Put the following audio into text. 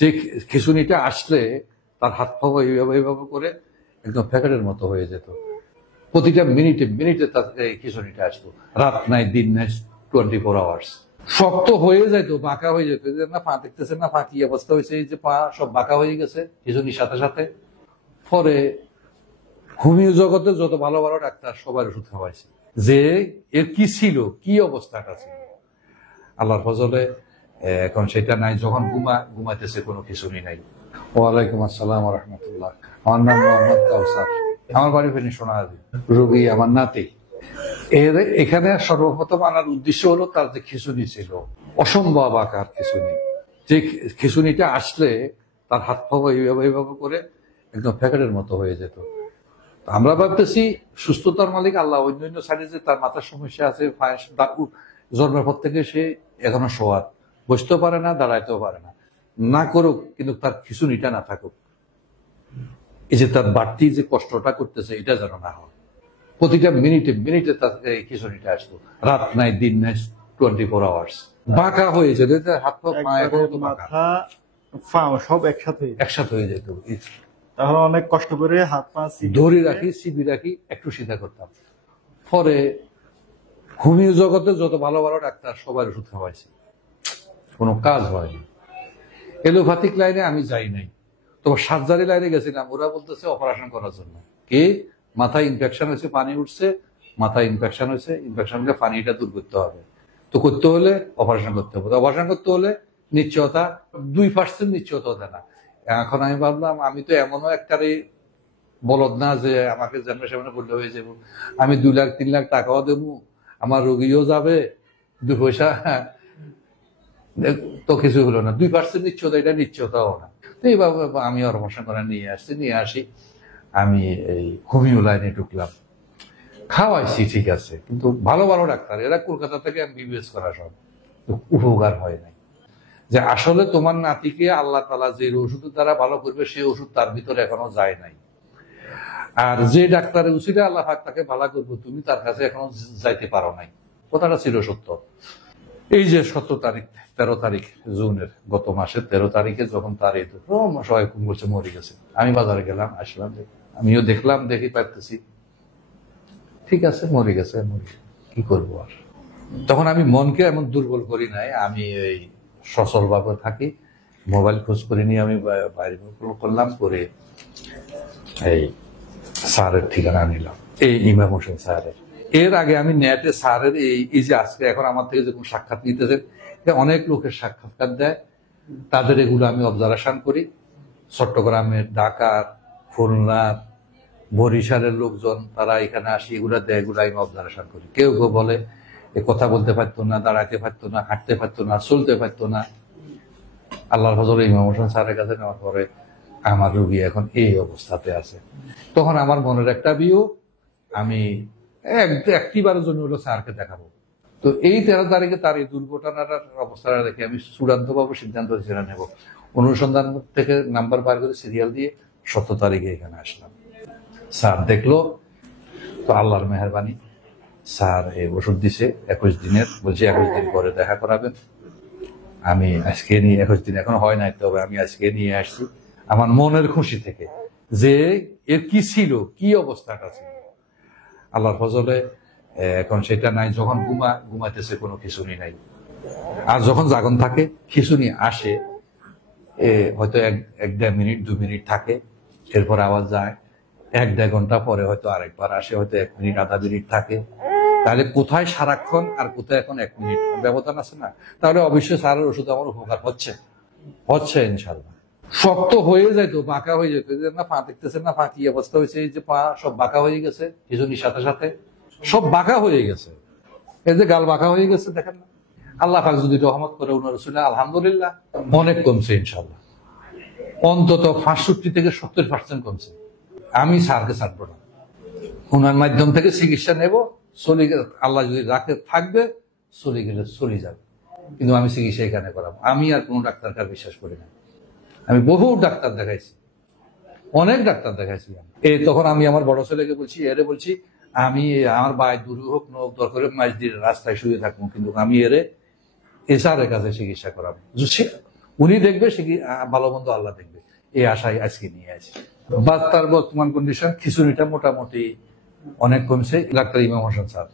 যে খিঁচুনিটা আসলে তার হাত পা এইভাবে করে একদম প্যাকেটের মতো হয়ে যেত। প্রতিটা মিনিটে মিনিটে তার এই খিঁচুনিটা আসতো, রাত নাই দিন নাই, 24 আওয়ার্স। শক্ত হয়ে যেত, বাঁকা হয়ে যেত। না পা দেখতেছে না, পা কি অবস্থা হয়েছে, এই যে পা সব বাঁকা হয়ে গেছে খিঁচুনির সাথে সাথে। পরে হোমিও জগতে যত ভালো ভালো ডাক্তার সবার ওষুধ খাওয়াইছে, যে এর কি ছিল, কি অবস্থাটা ছিল। আল্লাহর ফজলে এখন সেটা নাই। যখন ঘুমাইতেছে কোনো খিঁচুনি নাই। ওয়ালাইকুম আসসালাম ওয়া রাহমাতুল্লাহ। আমার নাম মোহাম্মদ কাউসার। আমার বাড়ি ফেনী সোনাহাজি। রোগী আমার নাতি। এখানে সর্বপ্রথম আনার উদ্দেশ্য হলো তার যে খিঁচুনি ছিল, অসম্ভব আকার খিঁচুনি। যে খিঁচুনিটা আসলে তার হাত পা এইভাবে করে একদম প্যাকেটের মতো হয়ে যেত। আমরা ভাবতেছি সুস্থতার মালিক আল্লাহ, অন্যান্য সাইডে যে তার মাথার সমস্যা আছে, জন্মের পর থেকে সে এখনো শোয়ার, বসতেও পারে না, দাঁড়াইতেও পারে না। না করুক, কিন্তু তার খিঁচুনিটা না থাকুক। এই যে তার বাড়তি যে কষ্টটা করতেছে, এটা যেন না হয়। প্রতিটা মিনিটে মিনিটে তার এই খিঁচুনিটা আসতো, রাত নাই দিন নাই, 24 আওয়ার্স। বাঁকা হয়ে যেত, হাত পা সব একসাথে হয়ে যেত। তাহলে অনেক কষ্ট করে হাত পা ধরে রাখি, সিবি রাখি, একটু সিধা করতাম। পরে হোমিও জগতে যত ভালো ভালো ডাক্তার সবার ওষুধ খাওয়াইছে, কোনো কাজ হয়নি। এলোপ্যাথিক লাইনে আমি যাই নাই, তো সার্জারি লাইনে গেছিলাম। ওরা বলতেছে অপারেশন করার জন্য। কি মাথায় ইনফেকশন হয়েছে, পানি উঠছে, মাথায় ইনফেকশন হয়েছে, ইনফেকশন হলে পানিটা দূর করতে হবে। তো করতে হলে অপারেশন করতে হবে। অপারেশন করতে হলে নিশ্চয়তা 2% নিশ্চয়তা দেয় না। এখন আমি ভাবলাম, আমি তো এমনও একটারে বলদ না যে আমাকে জানবে সামনে বললে হয়ে যাবো। আমি 2 লাখ 3 লাখ টাকাও দেবো, আমার রোগীও যাবে, 2 পয়সা তো কিছু হলো না। 2% নিশ্চয়তা, এটা নিশ্চয়তাও না। তো এইভাবে আমি অপারেশন করে নিয়ে আসি। আমি এই হোমিও লাইনে ঢুকলাম, খাওয়াইছি ঠিক আছে, কিন্তু ভালো ভালো ডাক্তার, এরা কলকাতা থেকে MBBS করা, সব উপকার হয় নাই। যে আসলে তোমার নাতিকে আল্লাহ তাআলা যে ওষুধের দ্বারা ভালো করবে, সেই ওষুধ তার ভিতরে এখনো যায় নাই। আর যে ডাক্তারের উচিত আল্লাহ পাক তাকে ভালো করবে, তুমি তার কাছে এখনো যাইতে পারো নাই। কথাটা ছিল সত্য। এই যে 13 তারিখ জুনের, গত মাসের 13 তারিখে যখন তার এই সবাই বলছে মরে গেছে, আমি বাজারে গেলাম, আসলাম, আমিও দেখলাম, দেখি পাইতেছি ঠিক আছে, মরে গেছে, কি করবো আর। তখন আমি মনকে এমন দুর্বল করি নাই, আমি এই সচল ভাবে থাকি। মোবাইল খোঁজ করে নিয়ে আমি বাইরে করলাম, করে এই স্যারের ঠিকানা নিলাম, এই ইমাম হোসেন স্যারের। এর আগে আমি নেটে স্যারের এই যে আজকে এখন আমার থেকে যখন সাক্ষাৎ নিতেছেন, অনেক লোকের সাক্ষাৎকার দেয়, তাদের এগুলো আমি অবজারভেশন করি। চট্টগ্রামের, ঢাকার, খুলনার, বরিশালের লোকজন তারা এখানে আসি, এগুলা দেয়, এগুলো আমি অবজারভেশন করি। কেউ কেউ বলে এ কথা বলতে পারতো না, দাঁড়াতে পারতো না, হাঁটতে পারতো না, চলতে পারতো না। আল্লাহর ফজলে ইমাম হোসেন স্যারের কাছে নেওয়ার পরে আমার রোগী এখন এই অবস্থাতে আছে। তখন আমার মনের একটা বিও, আমি একটিবারের জন্য হলো স্যারকে দেখাবো। তো এই 13 তারিখে তার এই দুর্ঘটনার অবস্থাটা দেখে আমি চূড়ান্তভাবে সিদ্ধান্ত ছেড়ে নেব। অনুসন্ধান থেকে নাম্বার বার করে সিরিয়াল দিয়ে 17 তারিখে এখানে আসলাম। স্যার দেখলো, তো আল্লাহর মেহেরবানি, স্যার এই ওষুধ দিছে 21 দিনের, বলছে 21 দিন পরে দেখা করাবেন। আমি আজকে নিয়ে 21 দিন এখনো হয় নাই, তবে আমি আজকে নিয়ে আসছি আমার মনের খুশি থেকে, যে এর কি ছিল, কি অবস্থাটা ছিল। আল্লাহর ফজলে এখন সেটা নাই। যখন ঘুমাইতেছে কোনো খিঁচুনি নাই, আর যখন জাগন থাকে খিঁচুনি আসে, হয়তো 1-1.5 মিনিট 2 মিনিট থাকে, এরপর আওয়াজ যায়। 1-1.5 ঘন্টা পরে হয়তো আরেকবার আসে, হয়তো 1 মিনিট 1/2 মিনিট থাকে। তাহলে কোথায় সারাক্ষণ আর কোথায় এখন 1 মিনিট ব্যবধান আছে না? তাহলে অবশ্যই স্যারের ওষুধ আমার উপকার হচ্ছে ইনশাল্লাহ। শক্ত হয়ে যেত, বাঁকা হয়ে যেত। না পা দেখতেছেন না, পা কি অবস্থা হয়েছে, এই যে পা সব বাঁকা হয়ে গেছে খিঁচুনির সাথে সাথে, সব বাঁকা হয়ে গেছে। এই যে গাল বাঁকা হয়ে গেছে, দেখেন না। আল্লাহ পাক যদি রহমত করে, উনার রাসূল আলহামদুলিল্লাহ অনেক কমছে ইনশাল্লাহ, অন্তত 65 থেকে 70% কমছে। আমি স্যারকে ছাড়বো না, ওনার মাধ্যম থেকে চিকিৎসা নেব। চলে গেলে আল্লাহ যদি রাখে থাকবে, চলে গেলে চলে যাবে, কিন্তু আমি চিকিৎসা এখানে করাবো। আমি আর কোনো ডাক্তারকে বিশ্বাস করি না। আমি বহু ডাক্তার দেখাইছি, অনেক ডাক্তার দেখাইছি। তখন আমি আমার বড় ছেলেকে বলছি, বলছি আমি আমার বাই দূর হোক নোক দরকার মাস দিয়ে রাস্তায় শুয়ে থাকবো, কিন্তু আমি স্যারের কাছে চিকিৎসা করাবো। উনি দেখবে সে কি ভালো মন্দ আল্লাহ দেখবে, এই আশায় আজকে নিয়ে আসি। বা তার বর্তমান কন্ডিশন খিচুড়িটা মোটামুটি অনেক কমছে, ডাক্তার ইমাম হোসেন স্যার